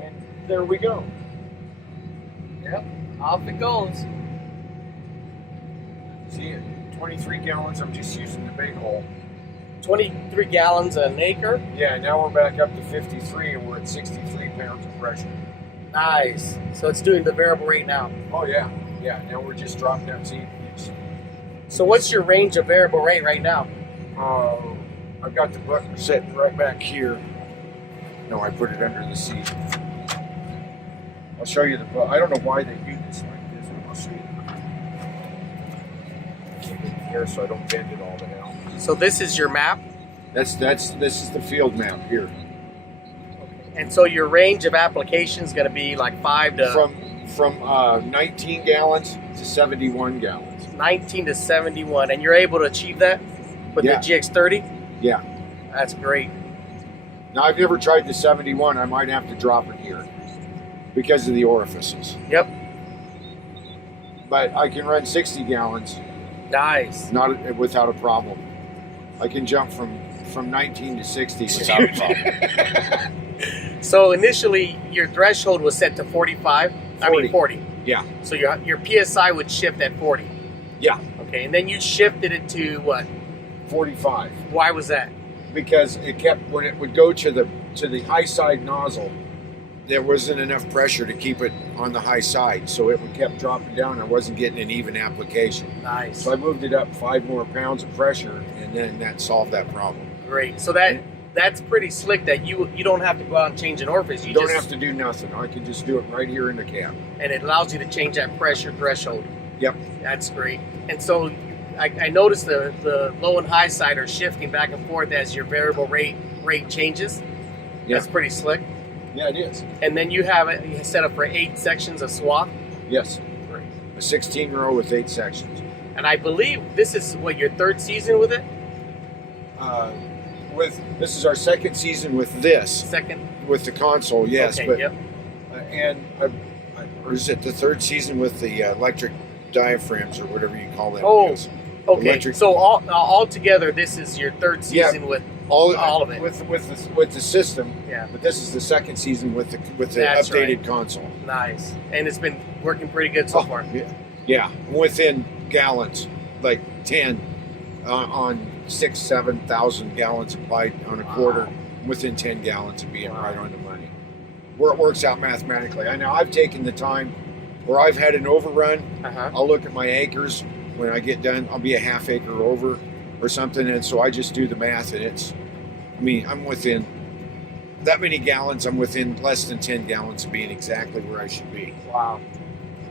And there we go. Yep, off it goes. See, 23 gallons, I'm just using the big hole. 23 gallons an acre. Yeah, now we're back up to 53 and we're at 63 pounds of pressure. Nice. So it's doing the variable rate now. Oh yeah, yeah, now we're just dropping down. See, So what's your range of variable rate right now? I've got the button set right back here. No, I put it under the seat. I'll show you the button. I don't know why they do this like this, but I'll show you. Keep it here so I don't bend it all the way out. So this is your map? This is the field map here. And so your range of application is going to be like 5 to... From 19 gallons to 71 gallons. 19 to 71. And you're able to achieve that with Yeah. the GX30? Yeah. That's great. Now, I've never tried the 71. I might have to drop it here because of the orifices. Yep. But I can run 60 gallons Nice. without a problem. I can jump from 19 to 60 without a problem. So initially, your threshold was set to 45. 40. Yeah. So your PSI would shift at 40. Yeah. Okay, and then you shifted it to what? 45. Why was that? Because it kept, when it would go to the high side nozzle, there wasn't enough pressure to keep it on the high side, so it kept dropping down. I wasn't getting an even application. Nice. So I moved it up 5 more pounds of pressure, and then that solved that problem. Great. So that's pretty slick that you don't have to go out and change an orifice. You don't have to do nothing. I can just do it right here in the cab. And it allows you to change that pressure threshold. Yep. That's great. And so I noticed the low and high side are shifting back and forth as your variable rate changes. Yeah. That's pretty slick. Yeah, it is. And then you have it set up for 8 sections of swath. Yes. Great. A 16 row with 8 sections. And I believe this is what, your 3rd season with it? This is our 2nd season with this. 2nd? With the console, yes. Okay, but yep. Or is it the 3rd season with the electric diaphragms or whatever you call them? Oh, Yes. okay. Electric. So all together, this is your 3rd season with all of it. With the system. Yeah. But this is the 2nd season with the That's updated right. console. Nice. And it's been working pretty good so far. Yeah. Yeah. Within gallons, like 10 on 6,000-7,000 gallons applied on a quarter. Within 10 gallons of being right on the money. Where it works out mathematically. I know I've taken the time where I've had an overrun. I'll look at my acres when I get done. I'll be a half acre over or something, and so I just do the math, and I'm within that many gallons. I'm within less than 10 gallons of being exactly where I should be. Wow.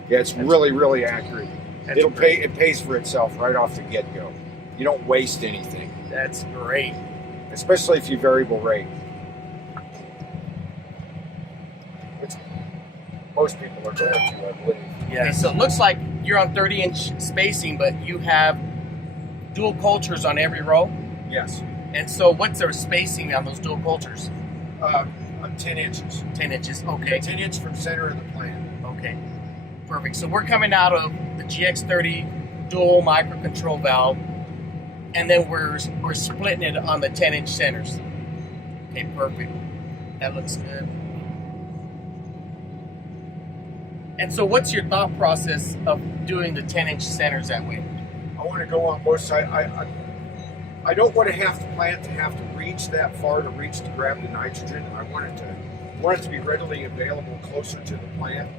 Yeah, it's really accurate. That's It pays for itself right off the get-go. You don't waste anything. That's great. Especially if you variable rate. Most people are going to, I believe. Yeah. Okay, so it looks like you're on 30-inch spacing, but you have dual cultures on every row. Yes. And so what's their spacing on those dual cultures? 10 inches. 10 inches, okay. 10 inches from center of the plant. Okay, perfect. So we're coming out of the GX30 dual microcontrol valve, and then we're splitting it on the 10-inch centers. Okay, perfect. That looks good. And so what's your thought process of doing the 10-inch centers that way? I want to go on both sides. I don't want to have the plant to have to reach that far to grab the nitrogen. I want it to be readily available closer to the plant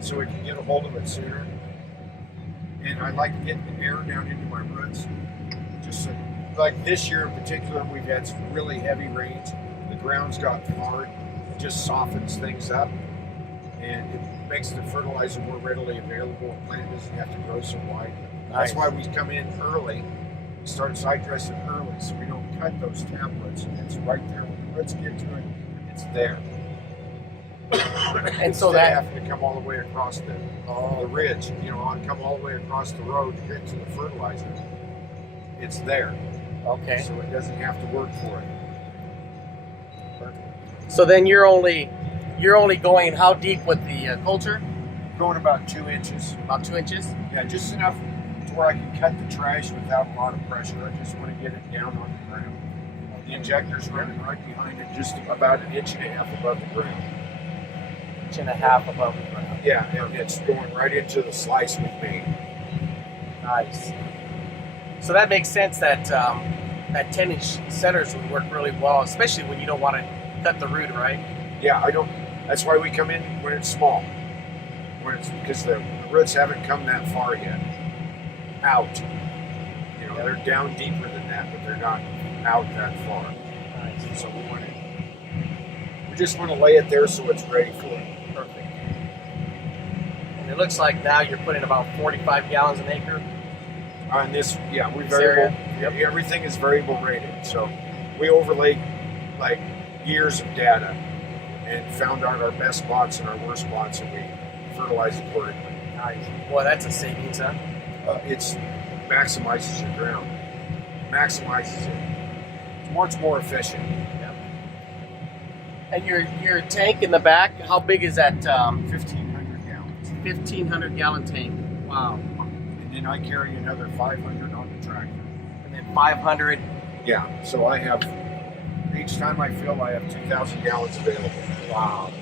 so we can get a hold of it sooner. And I like getting the air down into my roots. Just so, like this year in particular, we've had some really heavy rains. The ground's got hard. It just softens things up, and it makes the fertilizer more readily available. The plant doesn't have to grow so wide. Nice. That's why we come in early. We start side dressing early, so we don't cut those tablets. And it's right there. When the roots get to it, it's there. And so Instead that of having to come all the way across the ridge, come all the way across the road to get to the fertilizer. It's there. okay. So it doesn't have to work for it. So then you're only you're only going how deep with the culture? Going about 2 inches. About 2 inches? Yeah, just enough to where I can cut the trash without a lot of pressure. I just want to get it down on the ground. The injector's running right behind it, just about 1.5 inches above the ground. 1.5 inches above the ground. Yeah, and it's going right into the slice we've made. Nice. So that makes sense that that 10-inch centers would work really well, especially when you don't want to cut the root, right? Yeah, I don't. That's why we come in when it's small. When it's because the roots haven't come that far yet. Out. You know, they're down deeper than that, but they're not out that far. Nice. So we just want to lay it there so it's ready for it. Perfect. And it looks like now you're putting about 45 gallons an acre. On this, yeah, we This variable. area? Yep. Everything is variable rated, so we overlaid like years of data and found out our best spots and our worst spots, and we fertilized accordingly. Nice. Boy, that's a savings, huh? It's maximizes your ground, maximizes it. It's much more efficient. Yep. And your tank in the back, how big is that? 1,500 gallons, 1,500 gallon tank. Wow. and then I carry another 500 on the tractor. And then 500. Yeah, so I have each time I fill, I have 2,000 gallons available. Wow.